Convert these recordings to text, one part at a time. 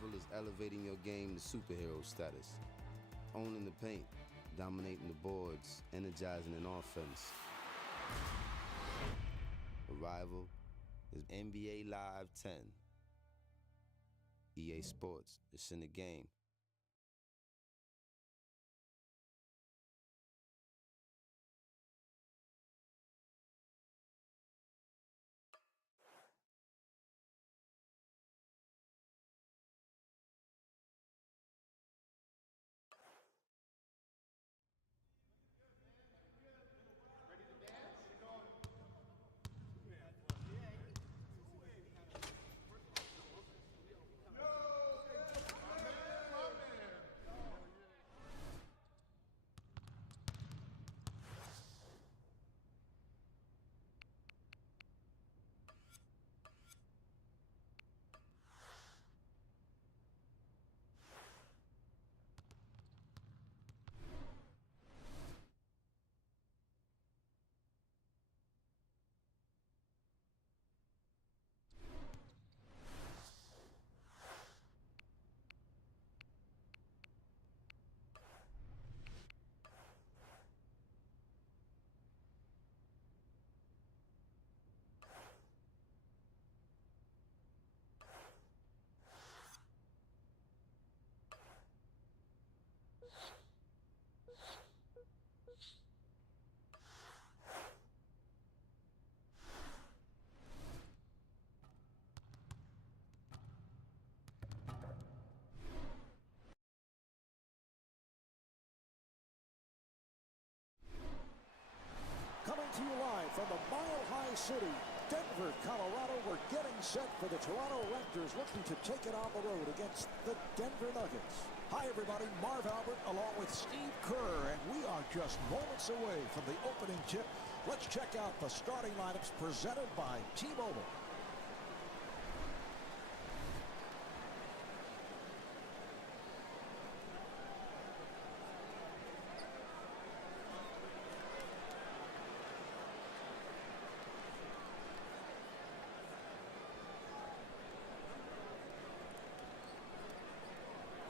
Arrival is elevating your game to superhero status. Owning the paint, dominating the boards, energizing an offense. Arrival is NBA Live 10. EA Sports, it's in the game. Coming to you live from the Mile High City, Denver, Colorado. We're getting set for the Toronto Raptors looking to take it on the road against the Denver Nuggets. Hi, everybody. Marv Albert along with Steve Kerr, and we are just moments away from the opening tip. Let's check out the starting lineups presented by T-Mobile.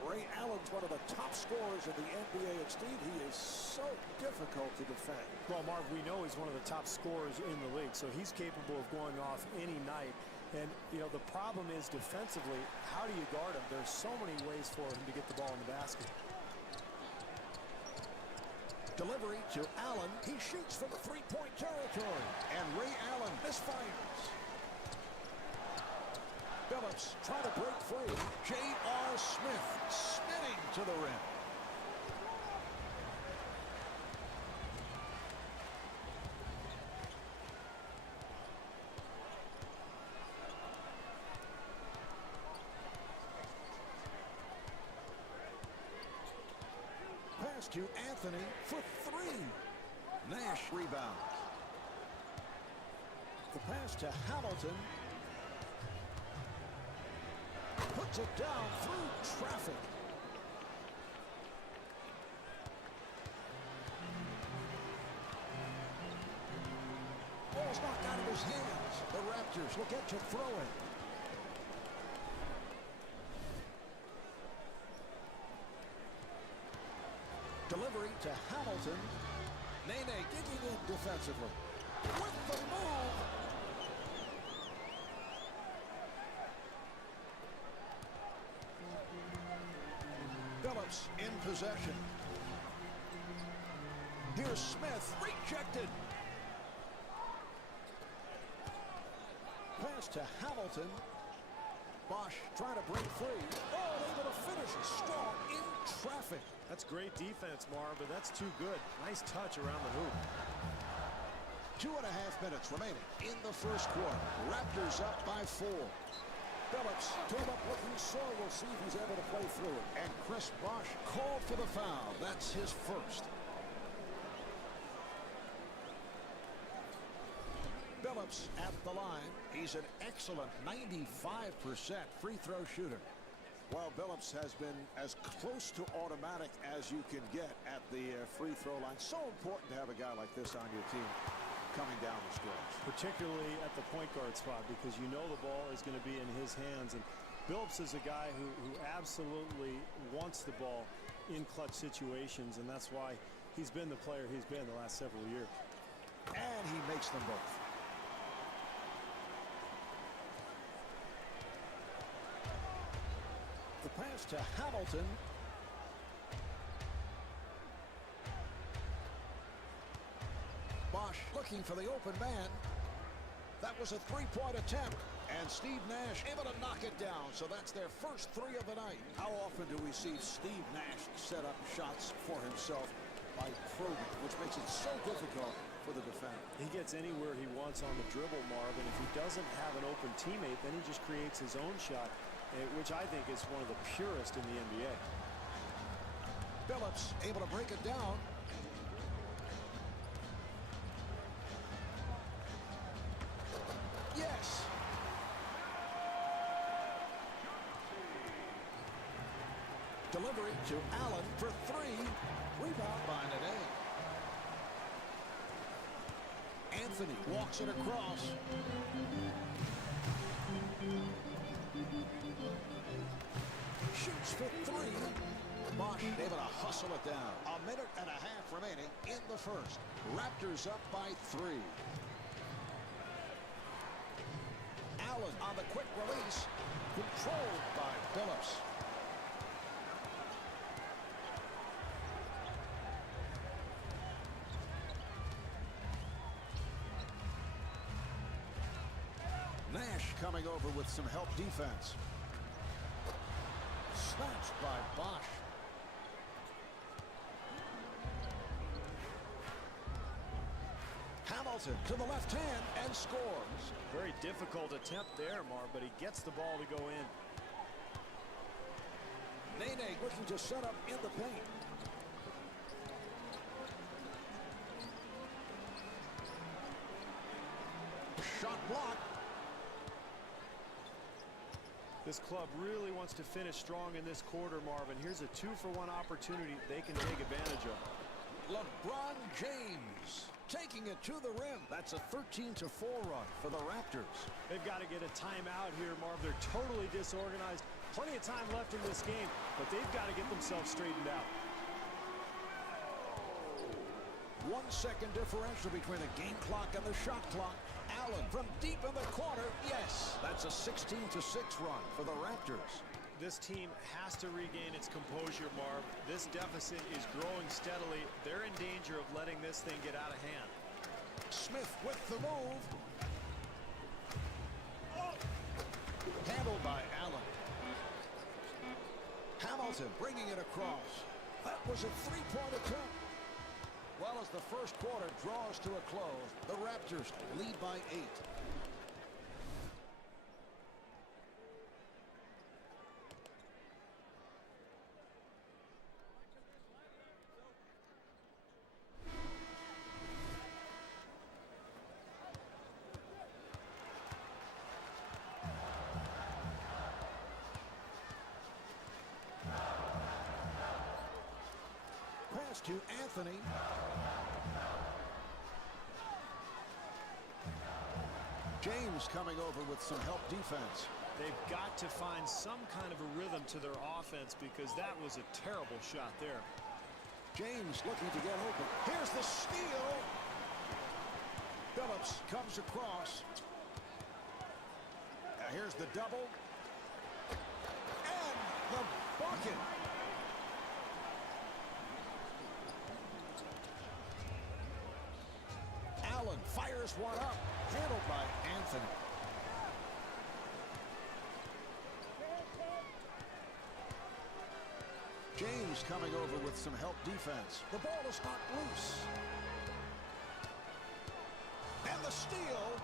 Ray Allen's one of the top scorers in the NBA, and Steve, he is so difficult to defend. Well, Marv, we know he's one of the top scorers in the league, so he's capable of going off any night. And, you know, the problem is defensively, how do you guard him? There's so many ways for him to get the ball in the basket. Delivery to Allen. He shoots from the three-point territory, and Ray Allen misfires. Phillips trying to break free. J.R. Smith spinning to the rim. Pass to Anthony for three. Nash rebounds. The pass to Hamilton. Puts it down through traffic. Ball's knocked out of his hands. The Raptors will get to throw it. Delivery to Hamilton. Nene digging in defensively. With the move. Phillips in possession. Here's Smith, rejected. Pass to Hamilton. Bosch trying to break free. Oh, able to finish strong in traffic. That's great defense, Marv, but that's too good. Nice touch around the hoop. 2.5 minutes remaining in the first quarter. Raptors up by 4. Phillips came up looking slow. We'll see if he's able to play through it. And Chris Bosch called for the foul. That's his first. Phillips at the line. He's an excellent 95% free throw shooter. Well, Phillips has been as close to automatic as you can get at the free throw line. So important to have a guy like this on your team coming down the stretch. Particularly at the point guard spot, because you know the ball is going to be in his hands. And Billups is a guy who absolutely wants the ball in clutch situations, and that's why he's been the player he's been the last several years. And he makes them both. The pass to Hamilton. Bosch looking for the open man. That was a three-point attempt. And Steve Nash able to knock it down. So that's their first three of the night. How often do we see Steve Nash set up shots for himself by probing, which makes it so difficult for the defender? He gets anywhere he wants on the dribble, Marv, and if he doesn't have an open teammate, then he just creates his own shot, which I think is one of the purest in the NBA. Billups able to break it down. Yes. Delivery to Allen for three. Rebound by Nene. Anthony walks it across. Shoots for three. Bosch able to hustle it down. A minute and a half remaining in the first. Raptors up by three. Allen on the quick release. Controlled by Billups. Nash coming over with some help defense. Snatched by Bosch. Hamilton to the left hand and scores. Very difficult attempt there, Marv, but he gets the ball to go in. Nene looking to set up in the paint. Shot blocked. This club really wants to finish strong in this quarter, Marvin. Here's a 2-for-1 opportunity they can take advantage of. LeBron James taking it to the rim. That's a 13-4 run for the Raptors. They've got to get a timeout here, Marv. They're totally disorganized. Plenty of time left in this game, but they've got to get themselves straightened out. 1 second differential between the game clock and the shot clock. Allen from deep in the corner. Yes, that's a 16-6 run for the Raptors. This team has to regain its composure, Marv. This deficit is growing steadily. They're in danger of letting this thing get out of hand. Smith with the move. Handled by Allen. Hamilton bringing it across. That was a three-point attempt. Well, as the first quarter draws to a close, the Raptors lead by 8. Pass to Anthony. James coming over with some help defense. They've got to find some kind of a rhythm to their offense because that was a terrible shot there. James looking to get open. Here's the steal. Billups comes across. Here's the double. And the bucket. Allen fires one up. Handled by Anthony. James coming over with some help defense. The ball is not loose. And the steal.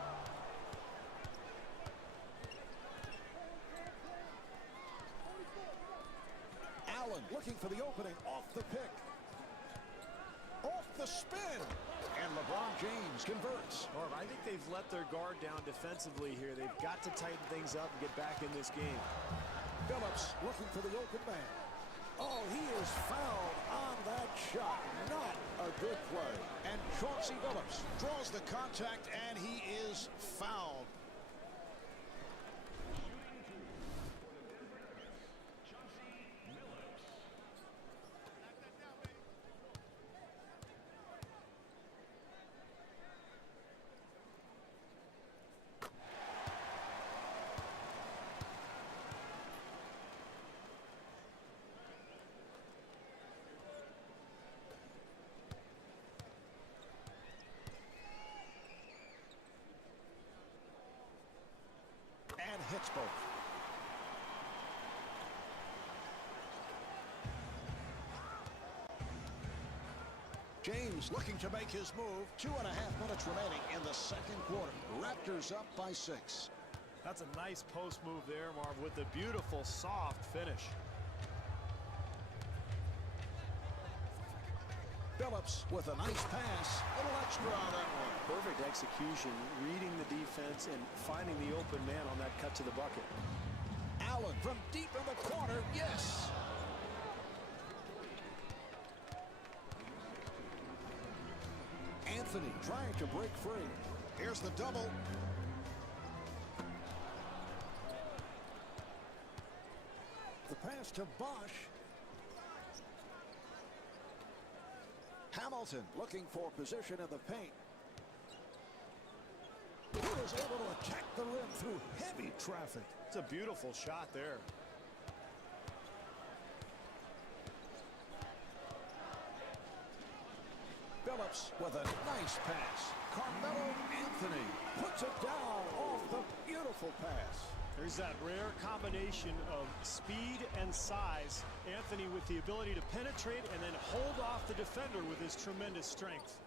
Allen looking for the opening off the pick. Off the spin. And LeBron James converts. Marv, I think they've let their guard down defensively here. They've got to tighten things up and get back in this game. Billups looking for the open man. Oh, he is fouled on that shot. Not a good play. And Chauncey Billups draws the contact, and he is fouled. hits both. James looking to make his move. 2.5 minutes remaining in the second quarter. Raptors up by 6. That's a nice post move there, Marv, with a beautiful, soft finish. Phillips with a nice pass. Little extra on that one. Perfect execution, reading the defense and finding the open man on that cut to the bucket. Allen from deep in the corner. Yes. Anthony trying to break free. Here's the double. The pass to Bosch. Hamilton looking for position in the paint. He was able to attack the rim through heavy traffic. It's a beautiful shot there. Phillips with a nice pass. Carmelo Anthony puts it down off the beautiful pass. There's that rare combination of speed and size. Anthony with the ability to penetrate and then hold off the defender with his tremendous strength.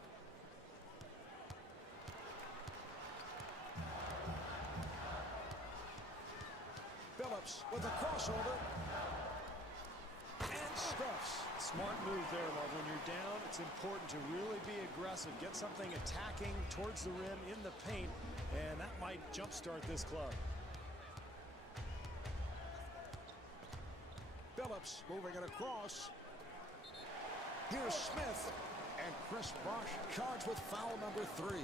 Phillips with a crossover. And stuffs. Smart move there, Marv. When you're down, it's important to really be aggressive. Get something attacking towards the rim in the paint, and that might jumpstart this club. Phillips moving it across. Here's Smith. And Chris Bosch charged with foul number 3.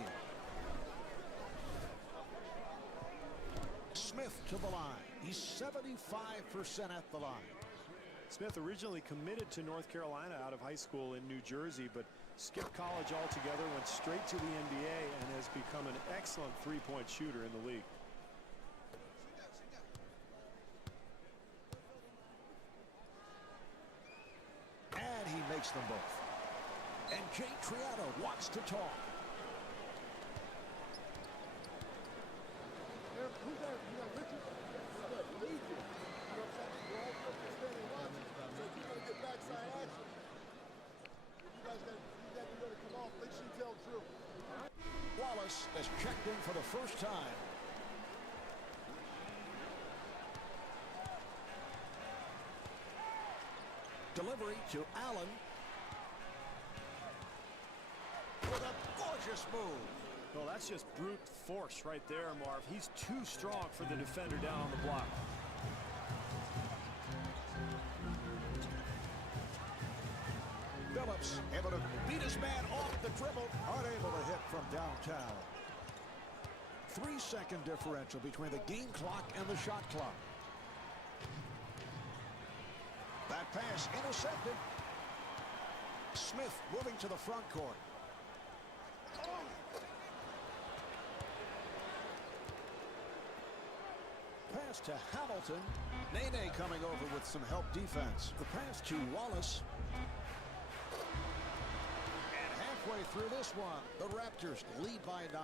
Smith to the line. He's 75% at the line. Smith originally committed to North Carolina out of high school in New Jersey, but skipped college altogether, went straight to the NBA, and has become an excellent three-point shooter in the league. And he makes them both. And Jay Triano wants to talk. Wallace is checked in for the first time. Delivery to Allen. With a gorgeous move. Well, that's just brute force right there, Marv. He's too strong for the defender down on the block. Phillips able to beat his man off the dribble. Unable to hit from downtown. 3-second differential between the game clock and the shot clock. That pass intercepted. Smith moving to the front court. Pass to Hamilton. Nene coming over with some help defense. The pass to Wallace. And halfway through this one, the Raptors lead by 9.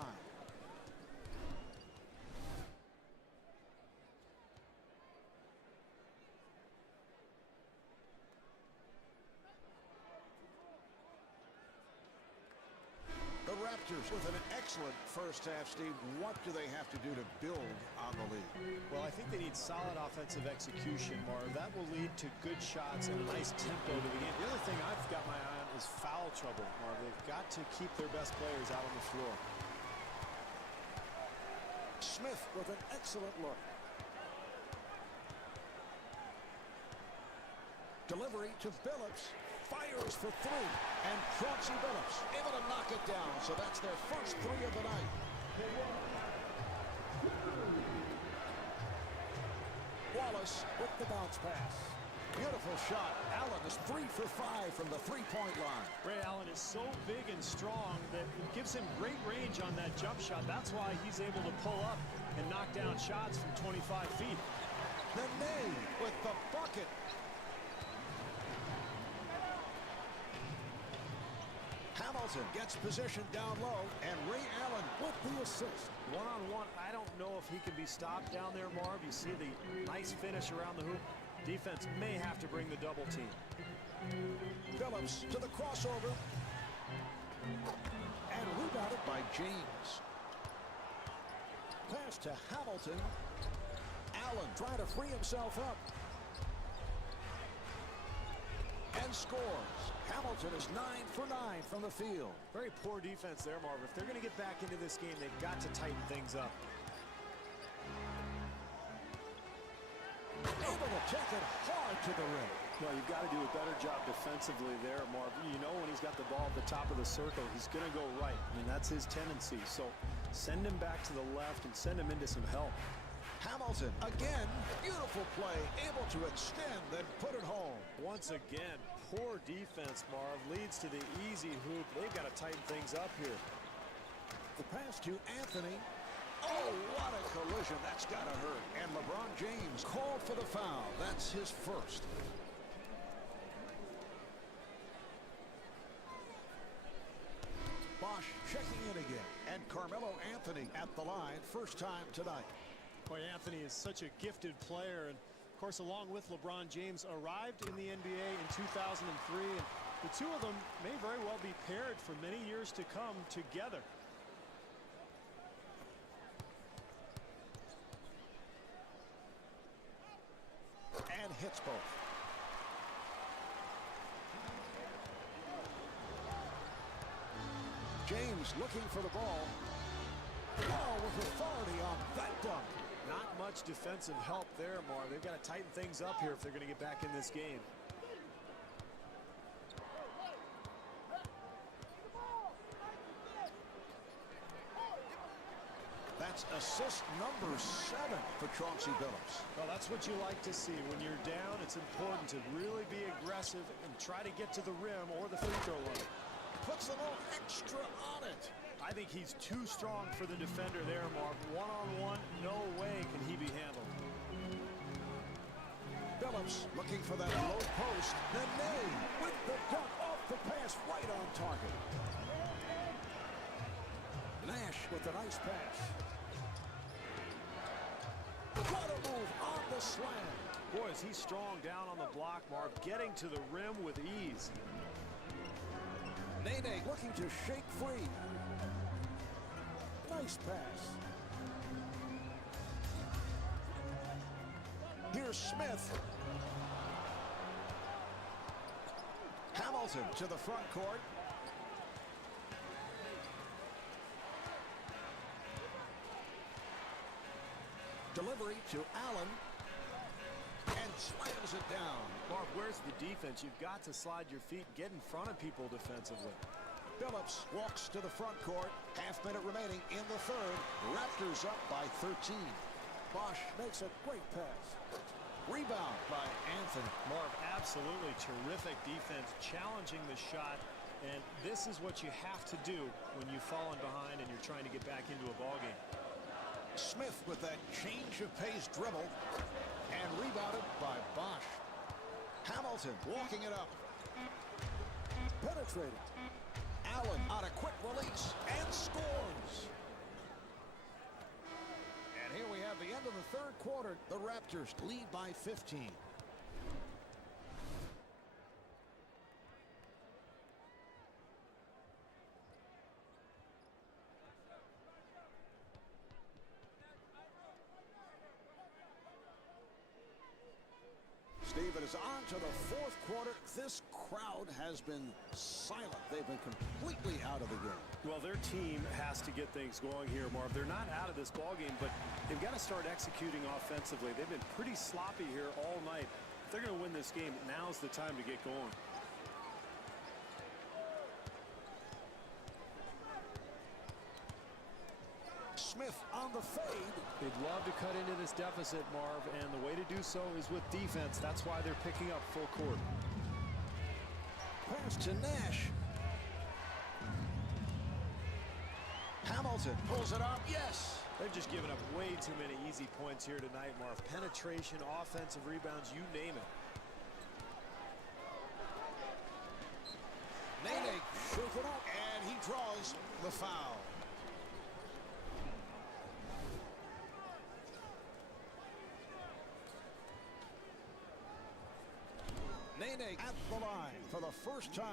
The Raptors with an excellent first half, Steve. What do they have to do to build on the lead? Well, I think they need solid offensive execution, Marv. That will lead to good shots and a nice tempo to the game. The other thing I've got my eye on is foul trouble, Marv. They've got to keep their best players out on the floor. Smith with an excellent look. Delivery to Phillips. Fires for 3. And Chauncey Billups able to knock it down. So that's their first 3 of the night. Wallace with the bounce pass. Beautiful shot. Allen is 3 for 5 from the three-point line. Ray Allen is so big and strong that it gives him great range on that jump shot. That's why he's able to pull up and knock down shots from 25 feet. Nene with the bucket. Hamilton gets position down low, and Ray Allen with the assist. One-on-one, I don't know if he can be stopped down there, Marv. You see the nice finish around the hoop. Defense may have to bring the double team. Phillips to the crossover. And rebounded by James. Pass to Hamilton. Allen trying to free himself up. And scores. Hamilton is 9 for 9 from the field. Very poor defense there, Marv. If they're going to get back into this game, they've got to tighten things up. Able to take it hard to the rim. Well, you've got to do a better job defensively there, Marv. You know when he's got the ball at the top of the circle, he's going to go right. I mean, that's his tendency. So send him back to the left and send him into some help. Hamilton, again, beautiful play, able to extend, then put it home. Once again, poor defense, Marv, leads to the easy hoop. They've got to tighten things up here. The pass to Anthony. Oh, what a collision. That's got to hurt. And LeBron James called for the foul. That's his first. Bosch checking in again. And Carmelo Anthony at the line. First time tonight. Boy, Anthony is such a gifted player. And, of course, along with LeBron James, arrived in the NBA in 2003. And the two of them may very well be paired for many years to come together. And hits both. James looking for the ball. Oh, with authority on that dunk. Not much defensive help there, Marv. They've got to tighten things up here if they're going to get back in this game. That's assist number 7 for Chauncey Billups. Well, that's what you like to see. When you're down, it's important to really be aggressive and try to get to the rim or the free throw line. Puts a little extra on it. I think he's too strong for the defender there, Marv. One-on-one, no way can he be handled. Billups looking for that low post. Nene with the dunk off the pass, right on target. Nash with a nice pass. What a move on the slam. Boy, is he strong down on the block, Marv, getting to the rim with ease. Nene looking to shake free. Nice pass. Here's Smith. Hamilton to the front court. Delivery to Allen. And slams it down. Marv, where's the defense? You've got to slide your feet, get in front of people defensively. Billups walks to the front court. Half-minute remaining in the third. Raptors up by 13. Bosch makes a great pass. Rebound by Anthony. Marv, absolutely terrific defense, challenging the shot. And this is what you have to do when you've fallen behind and you're trying to get back into a ballgame. Smith with that change of pace dribble. And rebounded by Bosch. Hamilton walking it up. Penetrated. Allen on a quick release and scores. And here we have the end of the third quarter. The Raptors lead by 15. Steve, it is on to the fourth quarter. This crowd has been silent. They've been completely out of the game. Well, their team has to get things going here, Marv. They're not out of this ballgame, but they've got to start executing offensively. They've been pretty sloppy here all night. If they're going to win this game, now's the time to get going. Smith on the fade. They'd love to cut into this deficit, Marv, and the way to do so is with defense. That's why they're picking up full court. Pass to Nash. Hamilton pulls it up. Yes. They've just given up way too many easy points here tonight, Marv. Penetration, offensive rebounds, you name it. Nene shake it up. draws the foul. Nene at the line for the first time.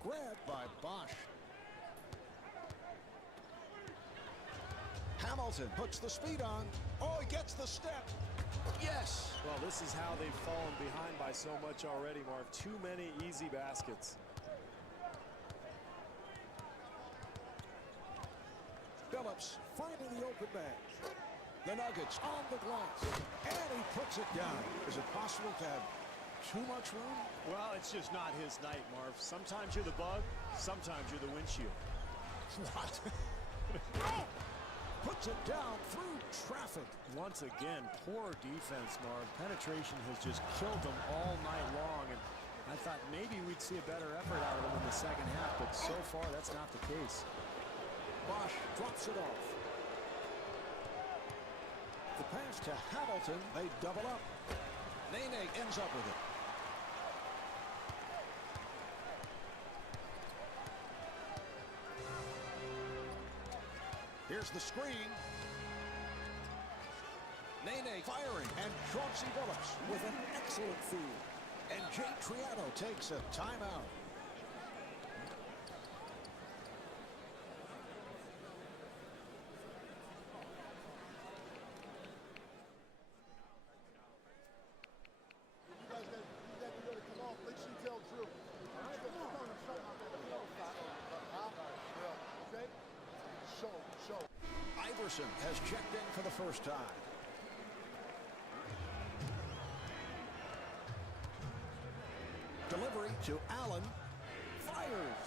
Grabbed by Bosch. Hamilton puts the speed on. Oh, he gets the step. Yes. Well, this is how they've fallen behind by so much already, Marv. Too many easy baskets. Phillips finding the open man. The Nuggets on the glass. And he puts it down. Is it possible to have too much room? Well, it's just not his night, Marv. Sometimes you're the bug, sometimes you're the windshield. What? Puts it down through traffic. Once again, poor defense, Marv. Penetration has just killed them all night long, and I thought maybe we'd see a better effort out of them in the second half, but so far that's not the case. Bosch drops it off. The pass to Hamilton. They double up. Nene ends up with it. Here's the screen. Nene firing, and Chauncey Billups with an excellent feed. And Jay Triano takes a timeout. Iverson has checked in for the first time. Delivery to Allen. Fires.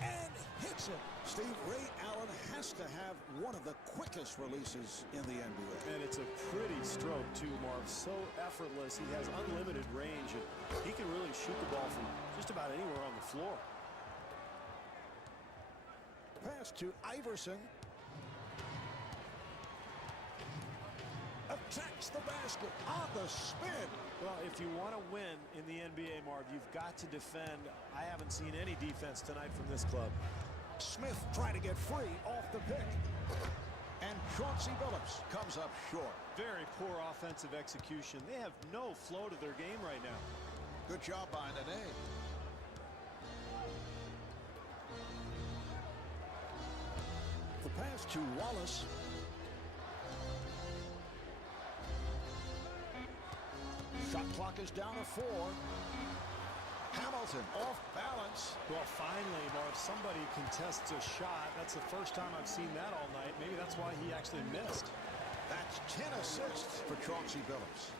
And hits it. Steve, Ray Allen has to have one of the quickest releases in the NBA. And it's a pretty stroke, too, Marv. So effortless. He has unlimited range, and he can really shoot the ball from just about anywhere on the floor. Pass to Iverson. Attacks the basket on the spin. Well, if you want to win in the NBA, Marv, you've got to defend. I haven't seen any defense tonight from this club. Smith trying to get free off the pick. And Chauncey Billups comes up short. Very poor offensive execution. They have no flow to their game right now. Good job by Nene. The pass to Wallace. Shot clock is down to 4. Hamilton off balance. Well, finally, Marv, somebody contests a shot. That's the first time I've seen that all night. Maybe that's why he actually missed. That's 10 assists for Chauncey Billups.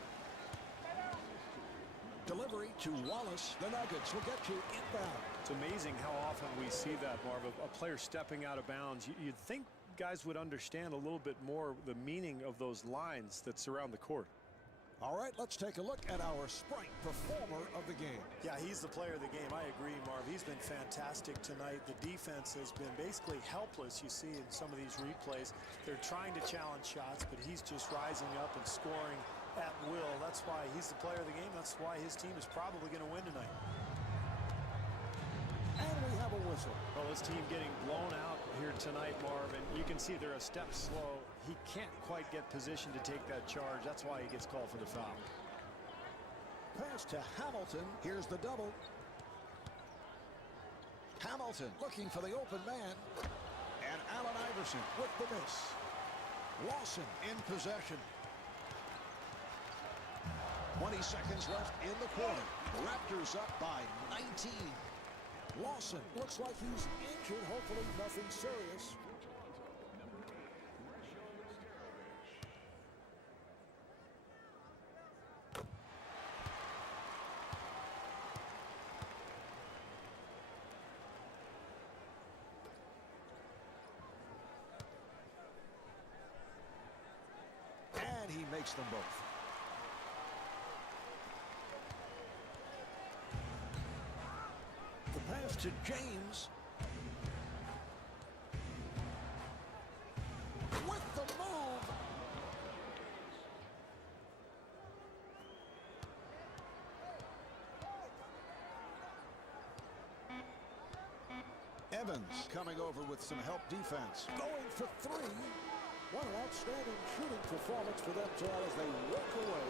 Delivery to Wallace. The Nuggets will get you inbound. It's amazing how often we see that, Marv, a player stepping out of bounds. You'd think guys would understand a little bit more the meaning of those lines that surround the court. All right, let's take a look at our Sprite performer of the game. Yeah, he's the player of the game. I agree, Marv. He's been fantastic tonight. The defense has been basically helpless, you see, in some of these replays. They're trying to challenge shots, but he's just rising up and scoring at will. That's why he's the player of the game. That's why his team is probably going to win tonight. And we have a whistle. Well, his team getting blown out here tonight, Marv, and you can see they're a step slow. He can't quite get positioned to take that charge. That's why he gets called for the foul. Pass to Hamilton. Here's the double. Hamilton looking for the open man. And Allen Iverson with the miss. Lawson in possession. 20 seconds left in the quarter. Raptors up by 19. Lawson looks like he's injured. Hopefully nothing serious. makes them both. The pass to James. With the move. Evans coming over with some help defense. Going for three. What an outstanding shooting performance for them, Chad, as they walk away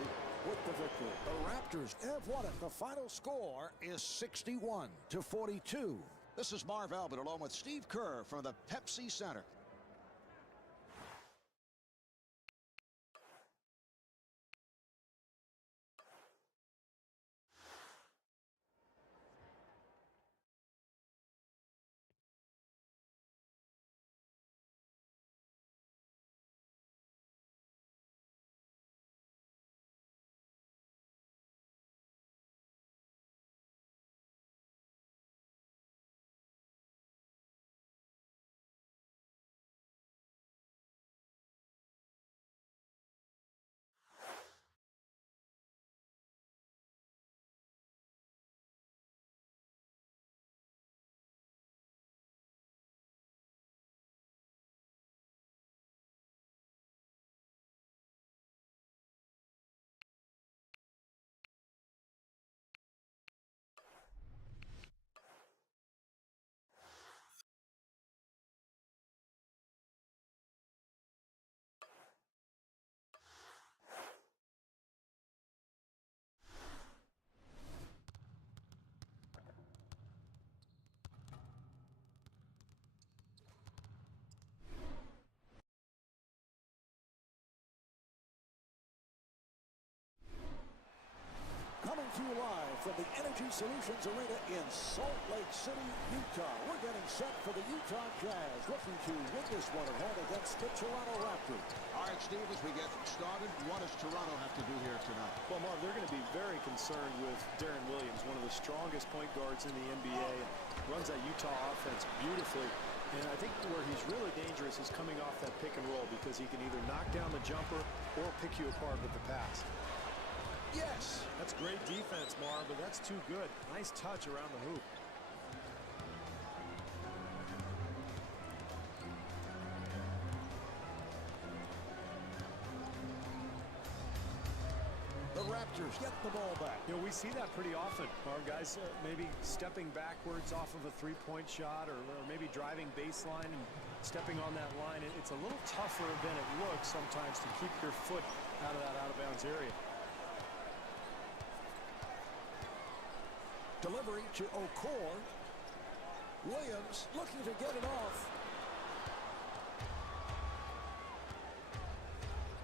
with the victory. The Raptors have won it. The final score is 61-42. This is Marv Albert along with Steve Kerr from the Pepsi Center. Coming to you live from the Energy Solutions Arena in Salt Lake City, Utah. We're getting set for the Utah Jazz, looking to win this one at home against the Toronto Raptors. All right, Steve, as we get started, what does Toronto have to do here tonight? Well, Marv, they're going to be very concerned with Darren Williams, one of the strongest point guards in the NBA. Runs that Utah offense beautifully. And I think where he's really dangerous is coming off that pick and roll, because he can either knock down the jumper or pick you apart with the pass. Yes. That's great defense, Marv, but that's too good. Nice touch around the hoop. The Raptors get the ball back. You know, we see that pretty often. Our guys maybe stepping backwards off of a three-point shot, or maybe driving baseline and stepping on that line. It's a little tougher than it looks sometimes to keep your foot out of that out-of-bounds area. Delivery to Okor. Williams looking to get it off.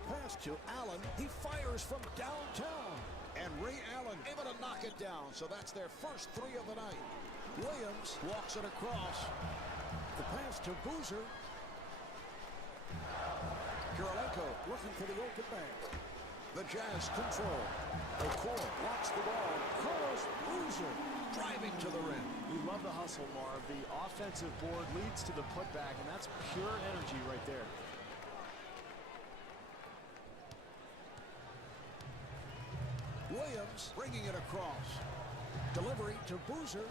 Pass to Allen. He fires from downtown. And Ray Allen able to knock it down. So that's their first three of the night. Williams walks it across. The pass to Boozer. Kirilenko looking for the open man. The Jazz control. Okor blocks the ball. Carlos Boozer driving to the rim. You love the hustle, Marv. The offensive board leads to the putback, and that's pure energy right there. Williams bringing it across. Delivery to Boozer.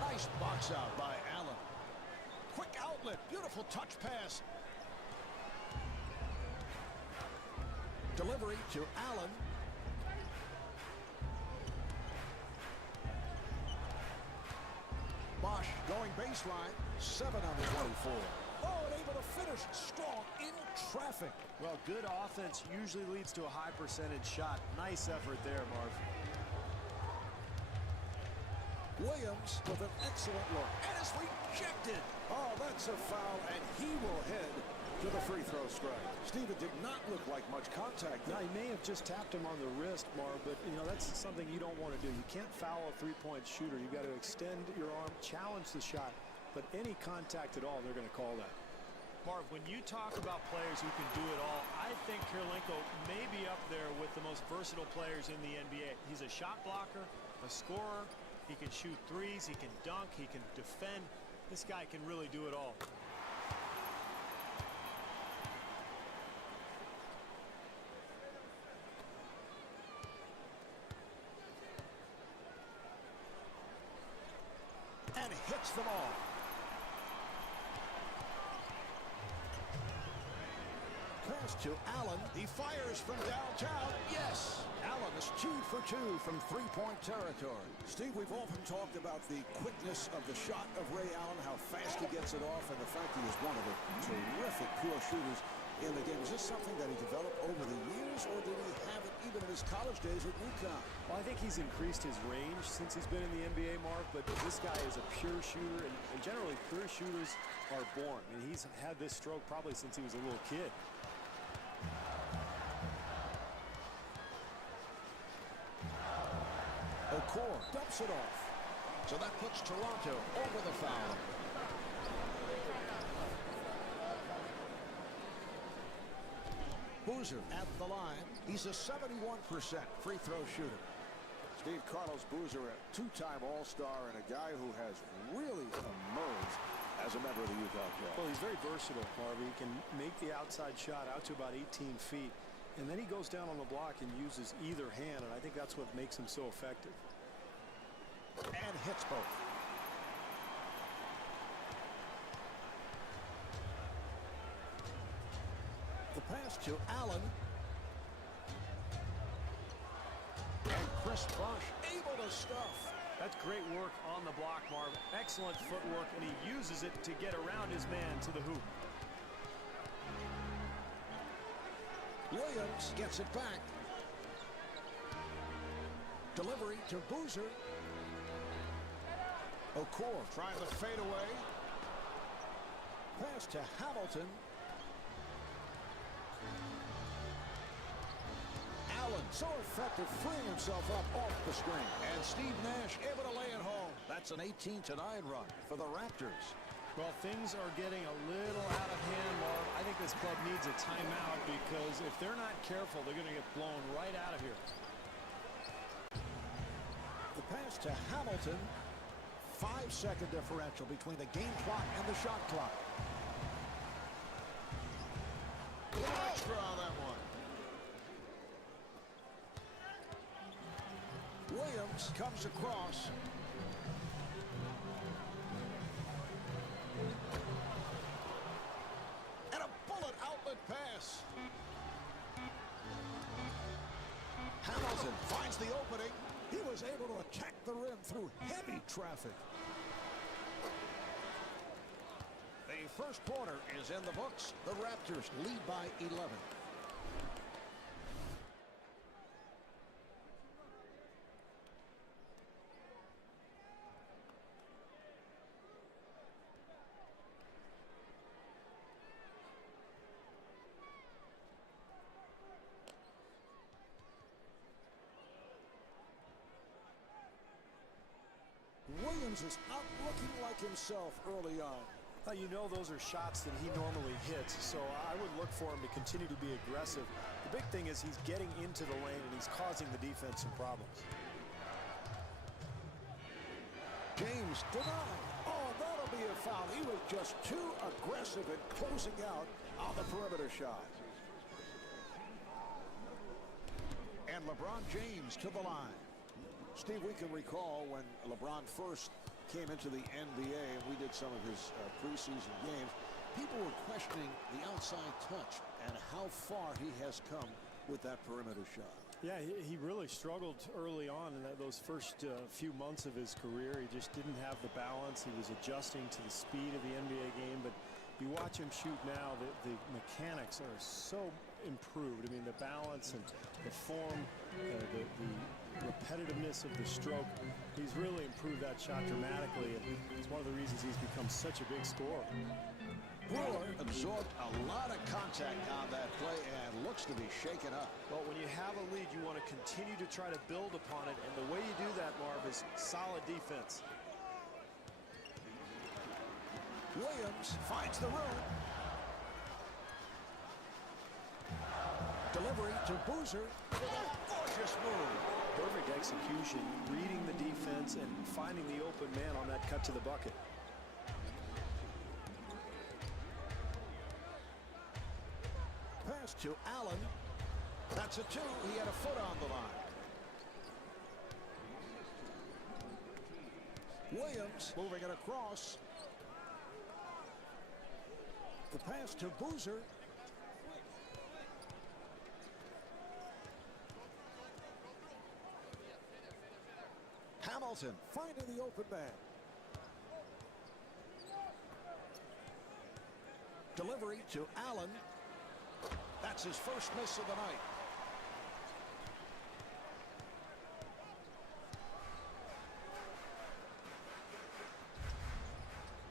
Nice box out by Allen. Quick outlet. Beautiful touch pass. Delivery to Allen. Bosch going baseline. 7 on the 24. Oh, and able to finish strong in traffic. Well, good offense usually leads to a high percentage shot. Nice effort there, Marv. Williams with an excellent look. And it's rejected. Oh, that's a foul, and he will head to the free throw strike. Steve, it did not look like much contact there. Now, he may have just tapped him on the wrist, Marv, but, you know, that's something you don't want to do. You can't foul a three-point shooter. You've got to extend your arm, challenge the shot. But any contact at all, they're going to call that. Marv, when you talk about players who can do it all, I think Kirilenko may be up there with the most versatile players in the NBA. He's a shot blocker, a scorer. He can shoot threes. He can dunk. He can defend. This guy can really do it all. gets them all. Pass to Allen. He fires from downtown. Yes! Allen is 2 for 2 from three-point territory. Steve, we've often talked about the quickness of the shot of Ray Allen, how fast he gets it off, and the fact he is one of the terrific pure shooters in the game. Is this something that he developed over the years, or did he have it even in his college days at UConn? Well, I think he's increased his range since he's been in the NBA, Mark, but this guy is a pure shooter, and generally pure shooters are born. I mean, he's had this stroke probably since he was a little kid. Okor dumps it off. So that puts Toronto over the foul. Boozer at the line. He's a 71% free throw shooter. Steve, Carlos Boozer, a two-time All-Star and a guy who has really emerged as a member of the Utah Jazz. Well, he's very versatile, Harvey. He can make the outside shot out to about 18 feet. And then he goes down on the block and uses either hand, and I think that's what makes him so effective. And hits both. The pass to Allen. And Chris Bosh able to stuff. That's great work on the block, Marv. Excellent footwork, and he uses it to get around his man to the hoop. Williams gets it back. Delivery to Boozer. Okor trying to fade away. Pass to Hamilton. Allen so effective freeing himself up off the screen. And Steve Nash able to lay it home. That's an 18-9 run for the Raptors. Well, things are getting a little out of hand, Marv. I think this club needs a timeout because if they're not careful, they're going to get blown right out of here. The pass to Hamilton. 5-second differential between the game clock and the shot clock. Extra on that one. Williams comes across. And a bullet outlet pass. Hamilton finds the opening. He was able to attack the rim through heavy traffic. The first quarter is in the books. The Raptors lead by 11. Williams is not looking like himself early on. You know those are shots that he normally hits, so I would look for him to continue to be aggressive. The big thing is he's getting into the lane and he's causing the defense some problems. James denied. Oh, that'll be a foul. He was just too aggressive in closing out on the perimeter shot. And LeBron James to the line. Steve, we can recall when LeBron first came into the NBA and we did some of his preseason games, people were questioning the outside touch and how far he has come with that perimeter shot. Yeah, he really struggled early on in those first few months of his career. He just didn't have the balance. He was adjusting to the speed of the NBA game, but you watch him shoot now, the mechanics are so improved. I mean, the balance and the form, the repetitiveness of the stroke, he's really improved that shot dramatically, and it's one of the reasons he's become such a big scorer. Brewer absorbed a lot of contact on that play and looks to be shaken up. Well, when you have a lead, you want to continue to try to build upon it, and the way you do that, Marv, is solid defense. Williams finds the room. Delivery to Boozer. Gorgeous move. Perfect execution, reading the defense and finding the open man on that cut to the bucket. Pass to Allen. That's a two. He had a foot on the line. Williams moving it across. The pass to Boozer. Hamilton finding the open man. Delivery to Allen. That's his first miss of the night.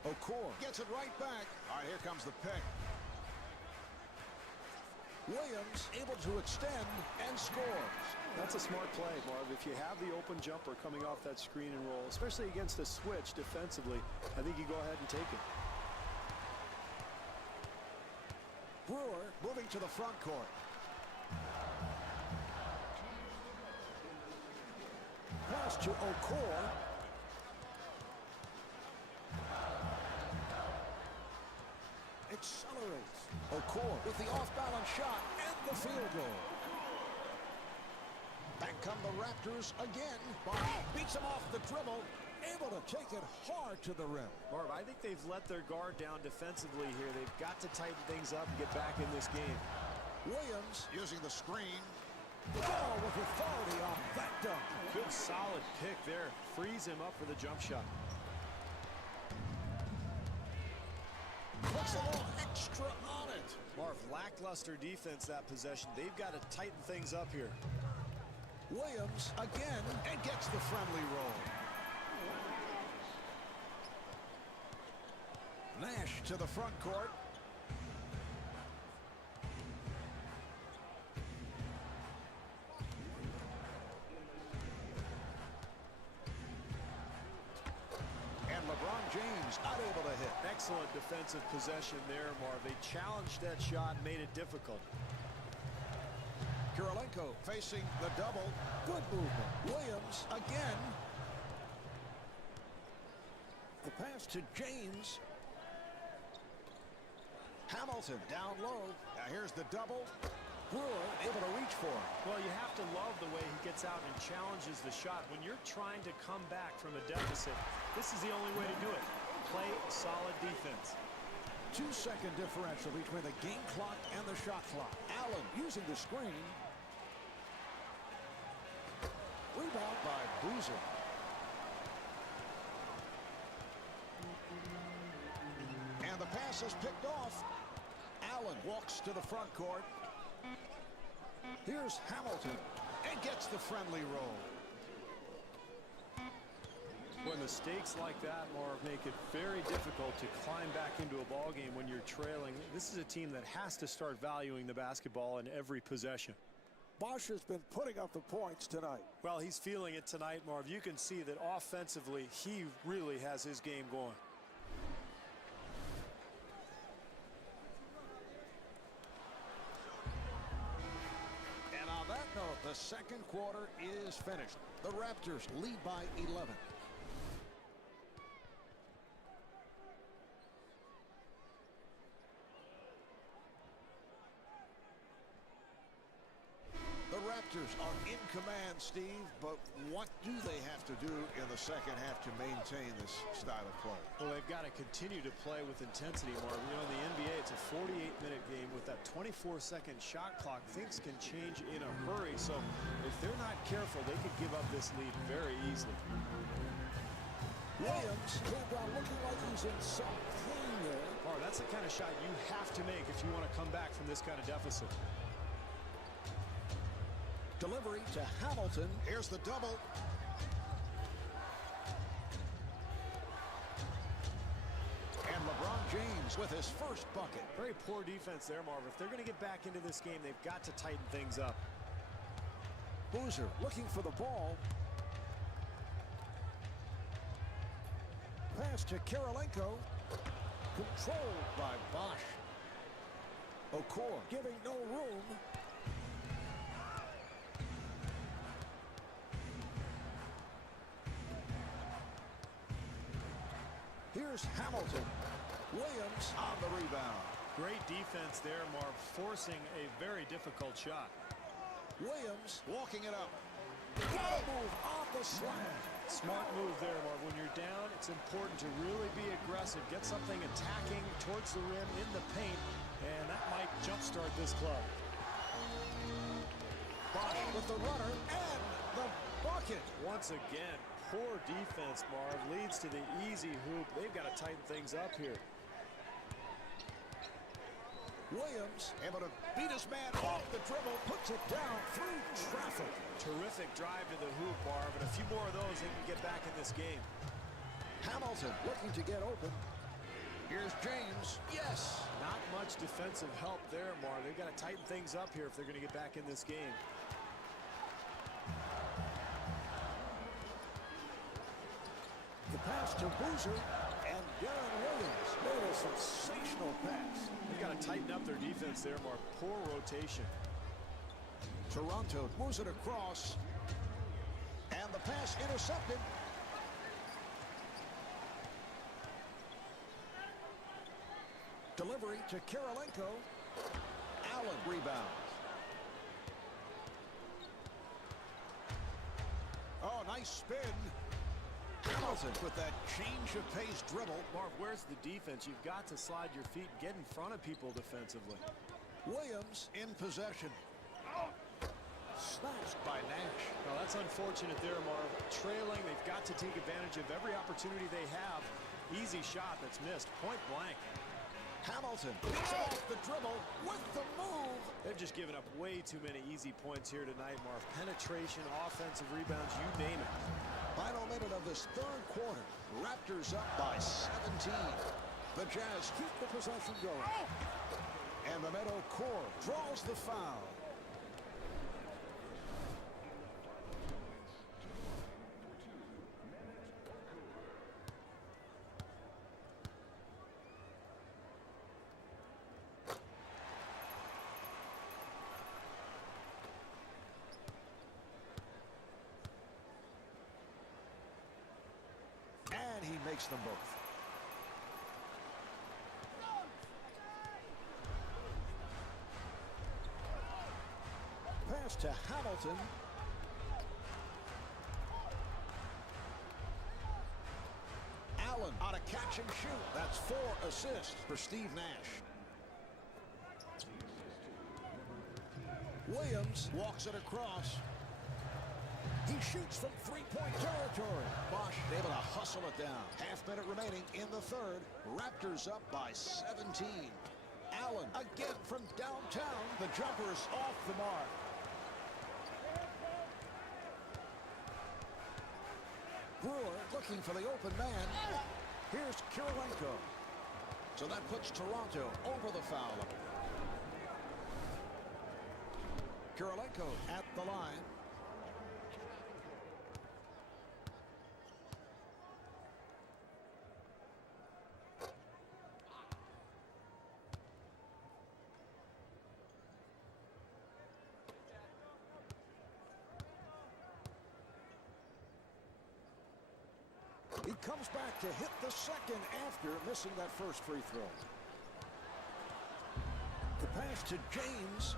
Okor gets it right back. All right, here comes the pick. Williams able to extend and scores. That's a smart play, Marv. If you have the open jumper coming off that screen and roll, especially against a switch defensively, I think you go ahead and take it. Brewer moving to the front court. Pass to Okor. Accelerates. Okor with the off-balance shot and the field goal. Back come the Raptors again. Barnes beats him off the dribble. Able to take it hard to the rim. Marv, I think they've let their guard down defensively here. They've got to tighten things up and get back in this game. Williams using the screen. The ball with authority on that dunk. Good solid pick there. Frees him up for the jump shot. Puts a little extra on it. Marv, lackluster defense that possession. They've got to tighten things up here. Williams again and gets the friendly roll. Nash to the front court. And LeBron James not able to hit. Excellent defensive possession there, Marv. They challenged that shot and made it difficult. Kirilenko facing the double. Good movement. Williams again. The pass to James. Hamilton down low. Now here's the double. Brewer able to reach for it. Well, you have to love the way he gets out and challenges the shot. When you're trying to come back from a deficit, this is the only way to do it. Play solid defense. 2-second differential between the game clock and the shot clock. Allen using the screen. Rebound by Boozer. And the pass is picked off. Allen walks to the front court. Here's Hamilton and gets the friendly roll. When mistakes like that, Marv, make it very difficult to climb back into a ball game when you're trailing. This is a team that has to start valuing the basketball in every possession. Bosch has been putting up the points tonight. Well, he's feeling it tonight, Marv. You can see that offensively, he really has his game going. And on that note, the second quarter is finished. The Raptors lead by 11. The Raptors are in command, Steve, but what do they have to do in the second half to maintain this style of play? Well, they've got to continue to play with intensity, Marv. You know, in the NBA, it's a 48-minute game with that 24-second shot clock. Things can change in a hurry, so if they're not careful, they could give up this lead very easily. Williams came down looking like he's in some pain there. Marv, that's the kind of shot you have to make if you want to come back from this kind of deficit. Delivery to Hamilton. Here's the double. And LeBron James with his first bucket. Very poor defense there, Marv. If they're going to get back into this game, they've got to tighten things up. Boozer looking for the ball. Pass to Kirilenko. Controlled by Bosch. Okor giving no room. Here's Hamilton. Williams on the rebound. Great defense there, Marv, forcing a very difficult shot. Williams walking it up. Good move on the slam. Smart move there, Marv. When you're down, it's important to really be aggressive. Get something attacking towards the rim in the paint, and that might jumpstart this club. Bosch with the runner and the bucket. Once again, poor defense, Marv. Leads to the easy hoop. They've got to tighten things up here. Williams able to beat his man off the dribble, puts it down through traffic. Terrific drive to the hoop, Marv, and a few more of those they can get back in this game. Hamilton looking to get open. Here's James. Yes. Not much defensive help there, Marv. They've got to tighten things up here if they're going to get back in this game. The pass to Boozer, and Darren Williams made a sensational pass. They've got to tighten up their defense there, Marv. Poor rotation. Toronto moves it across, and the pass intercepted. Delivery to Kirilenko. Allen rebounds. Oh, nice spin. Hamilton with that change of pace dribble. Marv, where's the defense? You've got to slide your feet and get in front of people defensively. Williams in possession. Snatched by Nash. Well, that's unfortunate there, Marv. Trailing, they've got to take advantage of every opportunity they have. Easy shot that's missed, point blank. Hamilton picks it off the dribble with the move. They've just given up way too many easy points here tonight, Marv. Penetration, offensive rebounds, you name it. Final minute of this third quarter. Raptors up by 17. The Jazz keep the possession going. And the Meadow Core draws the foul. And he makes them both. Pass to Hamilton. Allen on a catch and shoot. That's 4 assists for Steve Nash. Williams walks it across. He shoots from three-point territory. Bosch able to hustle it down. Half-minute remaining in the third. Raptors up by 17. Allen again from downtown. The jumper's off the mark. Brewer looking for the open man. Here's Kirilenko. So that puts Toronto over the foul line. Kirilenko at the line. He comes back to hit the second after missing that first free throw. The pass to James.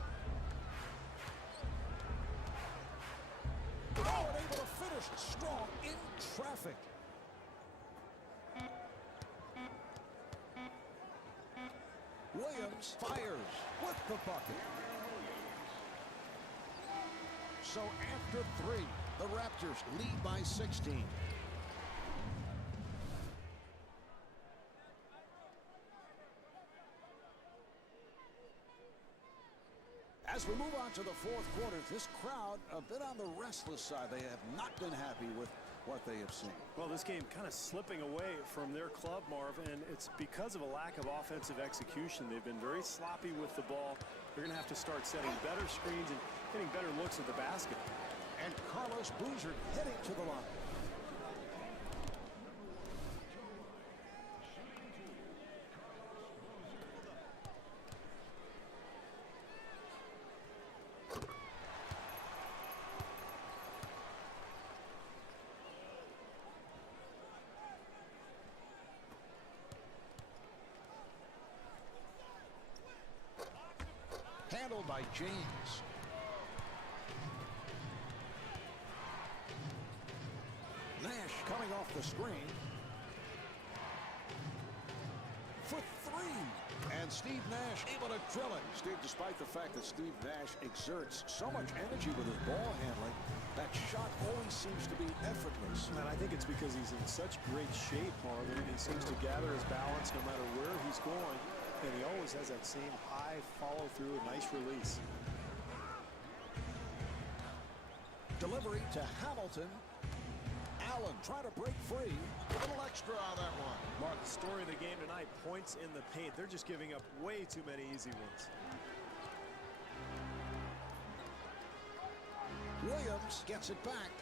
Oh, and able to finish strong in traffic. Williams fires with the bucket. So after 3, the Raptors lead by 16. As we move on to the fourth quarter, this crowd a bit on the restless side. They have not been happy with what they have seen. Well, this game kind of slipping away from their club, Marv, and it's because of a lack of offensive execution. They've been very sloppy with the ball. They're going to have to start setting better screens and getting better looks at the basket. And Carlos Boozer heading to the line. Handled by James. Nash coming off the screen. For three. And Steve Nash able to drill it. Steve, despite the fact that Steve Nash exerts so much energy with his ball handling, that shot always seems to be effortless. And I think it's because he's in such great shape, Marvin, and he seems to gather his balance no matter where he's going. And he always has that same high follow-through, a nice release. Delivery to Hamilton. Allen trying to break free. A little extra on that one. Mark, the story of the game tonight, points in the paint. They're just giving up way too many easy ones. Williams gets it back.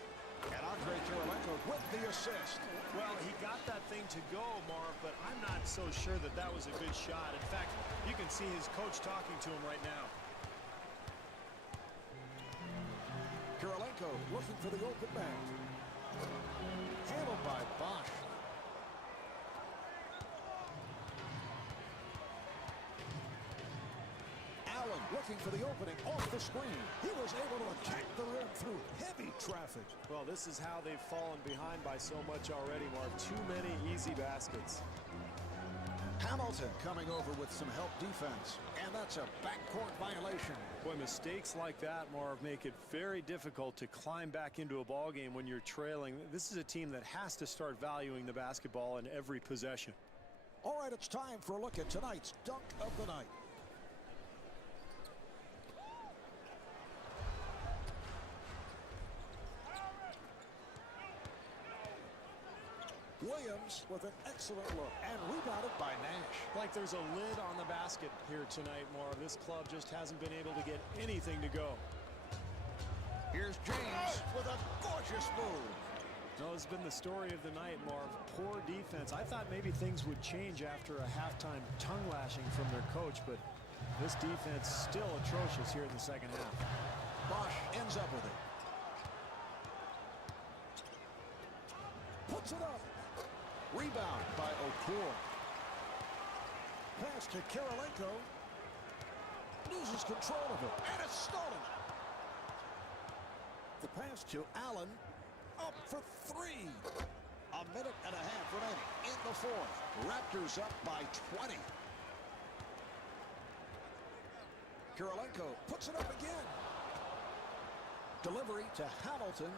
And Andre Kirilenko with the assist. Well, he got that thing to go, Marv, but I'm not so sure that that was a good shot. In fact, you can see his coach talking to him right now. Kirilenko looking for the open man. Handled by Bosch. Allen looking for the opening off the screen. He was able to attack the rim through heavy traffic. Well, this is how they've fallen behind by so much already, Marv. Too many easy baskets. Hamilton coming over with some help defense. And that's a backcourt violation. Boy, mistakes like that, Marv, make it very difficult to climb back into a ball game when you're trailing. This is a team that has to start valuing the basketball in every possession. All right, it's time for a look at tonight's dunk of the night. Williams with an excellent look and rebounded by Nash. Like there's a lid on the basket here tonight, Marv. This club just hasn't been able to get anything to go. Here's James with a gorgeous move. No, this has been the story of the night, Marv. Poor defense. I thought maybe things would change after a halftime tongue lashing from their coach, but this defense still atrocious here in the second half. Bosch ends up with it. Puts it up. Rebound by O'Toole. Pass to Kirilenko. Loses control of it. And it's stolen. The pass to Allen. Up for three. A minute and a half remaining in the fourth. Raptors up by 20. Kirilenko puts it up again. Delivery to Hamilton.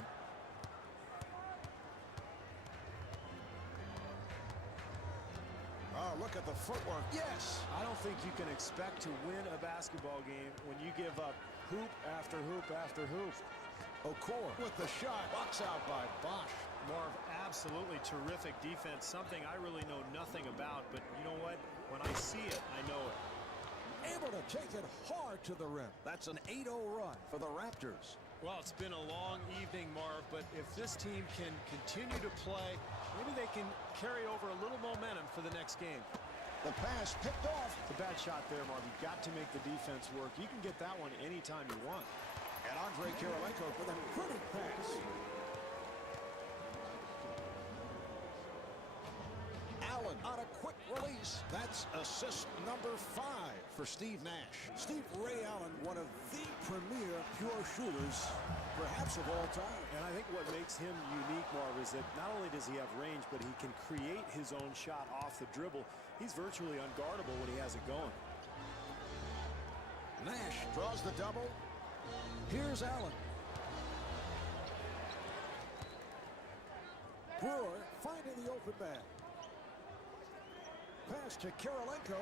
Oh, look at the footwork. Yes. I don't think you can expect to win a basketball game when you give up hoop after hoop after hoop. O'Toole with the shot. Box out by Bosch. Marv, absolutely terrific defense. Something I really know nothing about, but you know what? When I see it, I know it. Able to take it hard to the rim. That's an 8-0 run for the Raptors. Well, it's been a long evening, Marv, but if this team can continue to play, maybe they can carry over a little momentum for the next game. The pass picked off. It's a bad shot there, Marv. You've got to make the defense work. You can get that one anytime you want. And Andre Kirilenko with a pretty pass. Allen on a quick release. That's assist number 5 for Steve Nash. Steve Ray Allen, one of the premier pure shooters, perhaps of all time. And I think what makes him unique, Marv, is that not only does he have range, but he can create his own shot off the dribble. He's virtually unguardable when he has it going. Nash draws the double. Here's Allen. Brewer finding the open man. Pass to Kirilenko.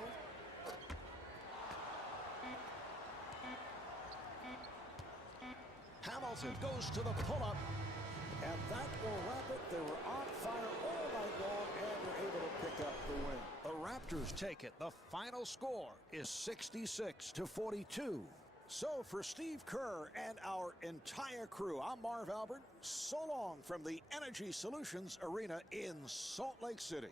Hamilton goes to the pull-up. And that will wrap it. They were on fire all night long, and they're able to pick up the win. The Raptors take it. The final score is 66-42. So for Steve Kerr and our entire crew, I'm Marv Albert. So long from the Energy Solutions Arena in Salt Lake City.